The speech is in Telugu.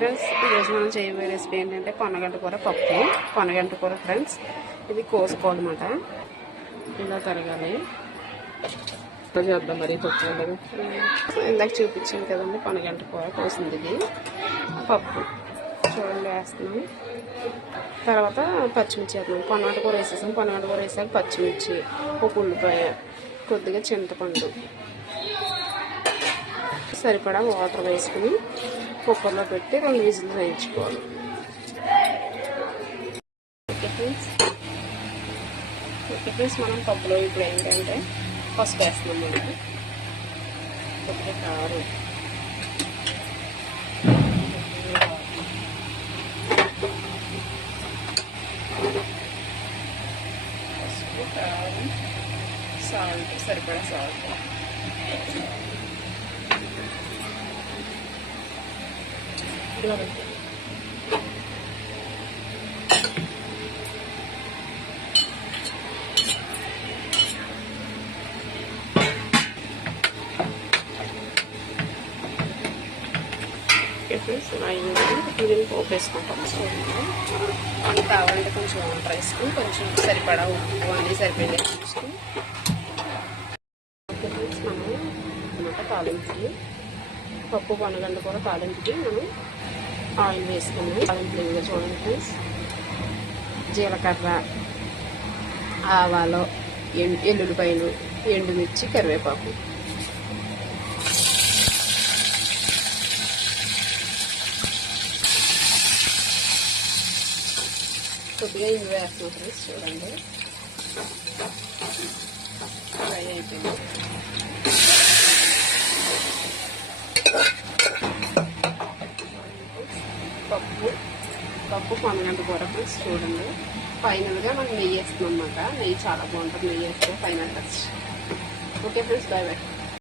ఫ్రెండ్స్ ఈరోజు మనం చేయబోయే రెసిపీ ఏంటంటే పొన్నగంట కూర పప్పు. పొన్నగంట కూర ఫ్రెండ్స్ ఇది కోసుకోవాలన్నమాట. ఇలా తరగాలి. చేద్దాం మరి పప్పు ఇందాక చూపించాను కదండి పొన్నగంట కూర కోసింది. ఇది పప్పు చూడండి వేస్తున్నాం. తర్వాత పచ్చిమిర్చి వేస్తున్నాం. పొన్నగంట కూర వేసేసాం. పొన్నగంట కూర వేసాక పచ్చిమిర్చి, ఒక ఉల్లిపాయ, కొద్దిగా చింతపండు, సరిపడా వాటర్ వేసుకుని కుక్కర్లో పెట్టి 2 విజిల్స్ వేయించుకోవాలి. ఓకే ఫ్రెండ్స్ మనం పప్పులో ఇప్పుడు ఏంటంటే పసుపు వేస్తున్నాం. మనకి కొద్దిగా కారం, పసుపు, కారం, సాల్ట్, సరిపడా సాల్ట్. ఇలా పెట్టి దీన్ని పోపు వేసుకుంటాం. మనకు కావాలంటే కొంచెం వాటర్ వేసుకుని కొంచెం సరిపడా ఉప్పు అన్నీ సరిపోయింది వేసుకుని మనం అన్నమాట తాలింపుకి పప్పు పొన్నగంట కూర తాలింపుకి మనం ఆయిల్ వేసుకున్నాం. తాలింపులు ఇదిగా చూడండి ఫ్రెండ్స్. జీలకర్ర, ఆవాలు, ఎల్లుల్లిపాయలు, ఎండుమిర్చి, కరివేపాకు. కొద్దిగా ఇంగు వేస్తున్నాం ఫ్రెండ్స్. చూడండి ఫ్రై అయిపోయింది. పప్పు పొన్నగంట కూర ఫ్రెండ్స్ చూడండి. ఫైనల్గా మనం నెయ్యి వేస్తున్నాం అన్నమాట. నెయ్యి చాలా బాగుంటుంది నెయ్యి వేస్తే final touch. Okay friends, bye bye.